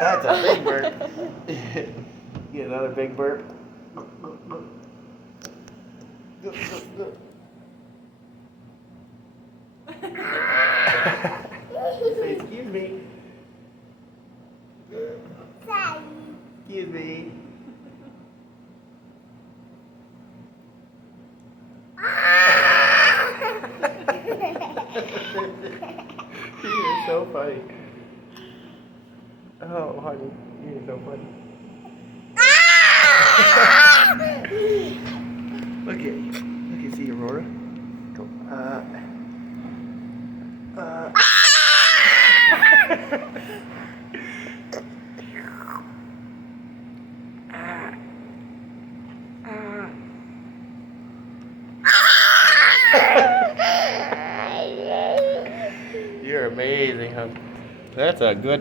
That's a big burp. Get another big burp. Say excuse me. Excuse me. You're so funny. Oh, honey, you're so funny. Look at, see Aurora. Go. You're amazing, huh? That's a good